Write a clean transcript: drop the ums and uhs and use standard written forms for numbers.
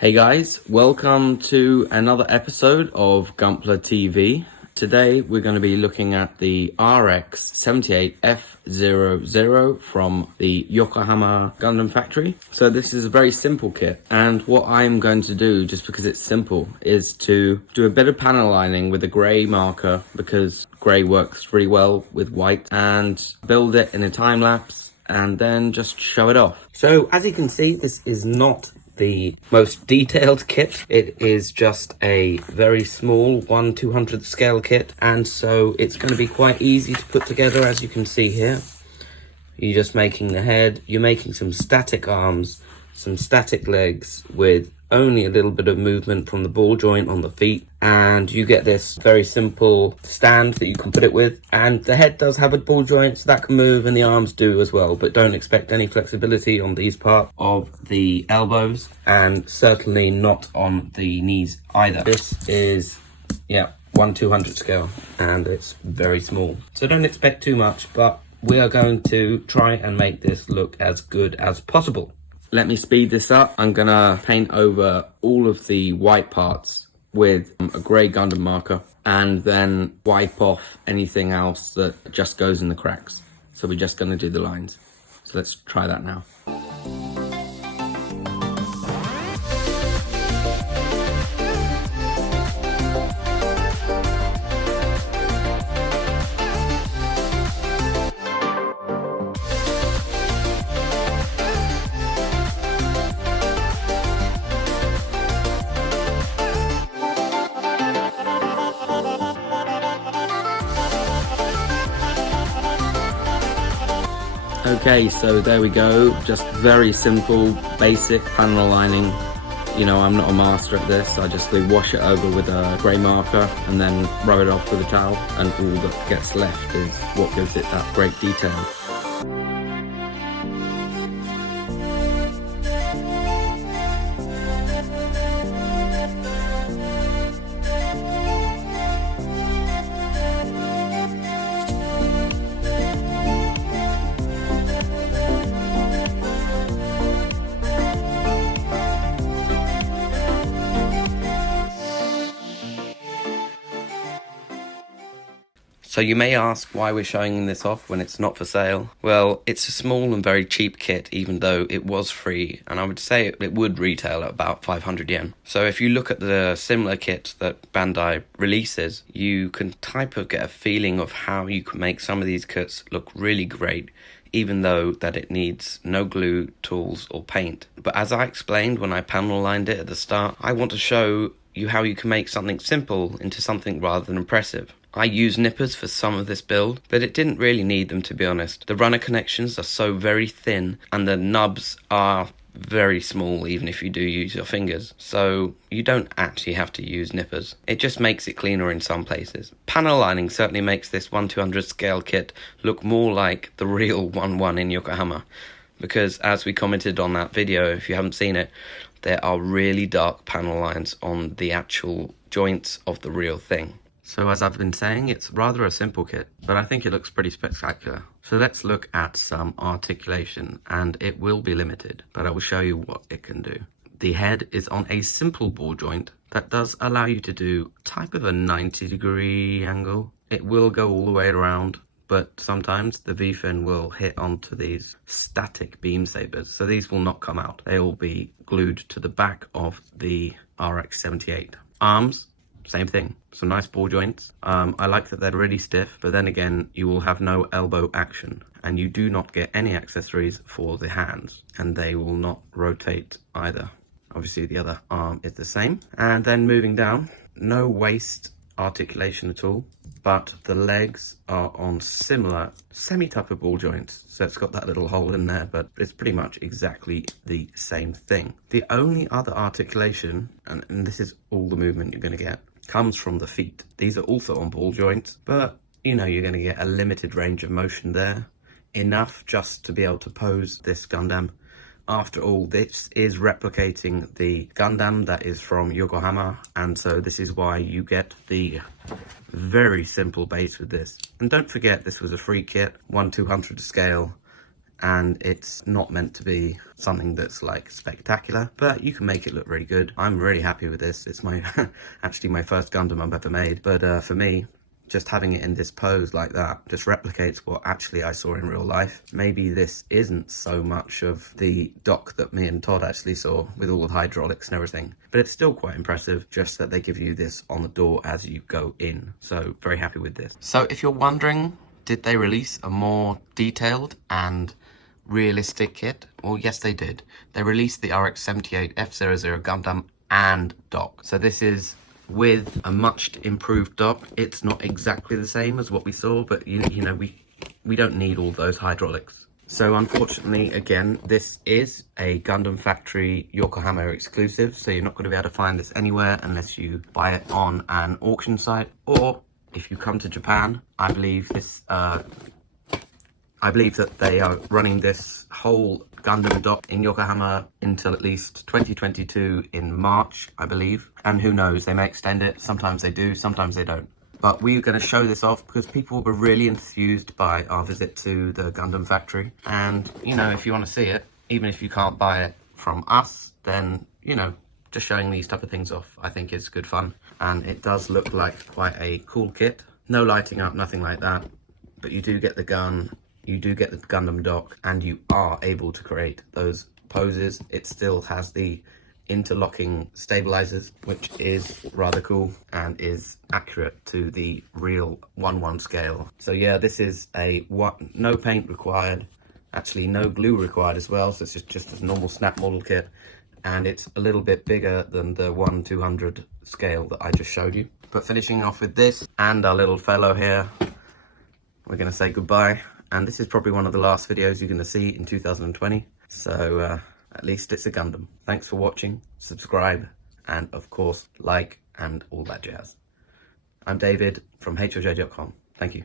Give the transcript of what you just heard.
Hey guys, welcome to another episode of Gunpla TV. Today we're going to be looking at the RX-78F00 from the Yokohama Gundam Factory. So this is a very simple kit, and what I'm going to do, just because it's simple, is to do a bit of panel lining with a grey marker, because grey works really well with white, and build it in a time lapse and then just show it off. So as you can see, this is not the most detailed kit. It is just a very small 1/200th scale kit, and so it's going to be quite easy to put together. As you can see here, you're just making the head, you're making some static arms, some static legs with only a little bit of movement from the ball joint on the feet, and you get this very simple stand that you can put it with. And the head does have a ball joint, so that can move, and the arms do as well, but don't expect any flexibility on these part of the elbows, and certainly not on the knees either. This is 1/200th scale, and it's very small, so don't expect too much, but we are going to try and make this look as good as possible. Let me speed this up. I'm gonna paint over all of the white parts with a grey Gundam marker, and then wipe off anything else that just goes in the cracks. So we're just gonna do the lines. So let's try that now. Okay, so there we go. Just very simple, basic panel lining. You know, I'm not a master at this. I just wash it over with a grey marker and then rub it off with a towel, and all that gets left is what gives it that great detail. So you may ask why we're showing this off when it's not for sale. Well, it's a small and very cheap kit, even though it was free, and I would say it would retail at about 500 yen. So if you look at the similar kit that Bandai releases, you can get a feeling of how you can make some of these kits look really great, even though that it needs no glue, tools or paint. But as I explained when I panel lined it at the start, I want to show you how you can make something simple into something rather than impressive. I used nippers for some of this build, but it didn't really need them, to be honest. The runner connections are so very thin, and the nubs are very small even if you do use your fingers, so you don't actually have to use nippers. It just makes it cleaner in some places. Panel lining certainly makes this 1/200th scale kit look more like the real 1/1 in Yokohama, because as we commented on that video, if you haven't seen it, there are really dark panel lines on the actual joints of the real thing. So as I've been saying, it's rather a simple kit, but I think it looks pretty spectacular. So let's look at some articulation, and it will be limited, but I will show you what it can do. The head is on a simple ball joint that does allow you to do type of a 90-degree angle. It will go all the way around, but sometimes the V-fin will hit onto these static beam sabers, so these will not come out. They will be glued to the back of the RX-78. Arms, same thing, some nice ball joints. I like that they're really stiff, but then again, you will have no elbow action, and you do not get any accessories for the hands, and they will not rotate either. Obviously the other arm is the same. And then moving down, no waist articulation at all, but the legs are on similar semi-tupper ball joints. So it's got that little hole in there, but it's pretty much exactly the same thing. The only other articulation, and this is all the movement you're going to get, comes from the feet. These are also on ball joints, but you know you're going to get a limited range of motion there, enough just to be able to pose this Gundam. After all, this is replicating the Gundam that is from Yokohama, and so this is why you get the very simple base with this. And don't forget, this was a free kit, 1/200 scale, and it's not meant to be something that's like spectacular, but you can make it look really good. I'm really happy with this. It's my actually my first Gundam I've ever made, but for me, just having it in this pose like that just replicates what actually I saw in real life. Maybe this isn't so much of the dock that me and Todd actually saw with all the hydraulics and everything, but it's still quite impressive, just that they give you this on the door as you go in. So very happy with this. So if you're wondering, did they release a more detailed and realistic kit? Well, yes they did. They released the RX-78 F00 Gundam and dock. So this is with a much improved dock. It's not exactly the same as what we saw, but you know, we don't need all those hydraulics. So unfortunately, again, this is a Gundam Factory Yokohama exclusive, so you're not going to be able to find this anywhere unless you buy it on an auction site, or if you come to Japan. I believe that they are running this whole Gundam dock in Yokohama until at least 2022 in March, I believe. And who knows, they may extend it. Sometimes they do, sometimes they don't. But we're going to show this off because people were really enthused by our visit to the Gundam factory. And, you know, if you want to see it, even if you can't buy it from us, then, you know, just showing these type of things off, I think is good fun. And it does look like quite a cool kit. No lighting up, nothing like that. But you do get the gun, you do get the Gundam dock, and you are able to create those poses. It still has the interlocking stabilizers, which is rather cool and is accurate to the real 1:1 scale. So yeah, this is a no paint required, actually no glue required as well, so it's just a normal snap model kit, and it's a little bit bigger than the 1/200 scale that I just showed you. But finishing off with this and our little fellow here, we're going to say goodbye, and this is probably one of the last videos you're going to see in 2020, so at least it's a Gundam. Thanks for watching, subscribe, and of course like and all that jazz. I'm David from HobbyLink.com. Thank you.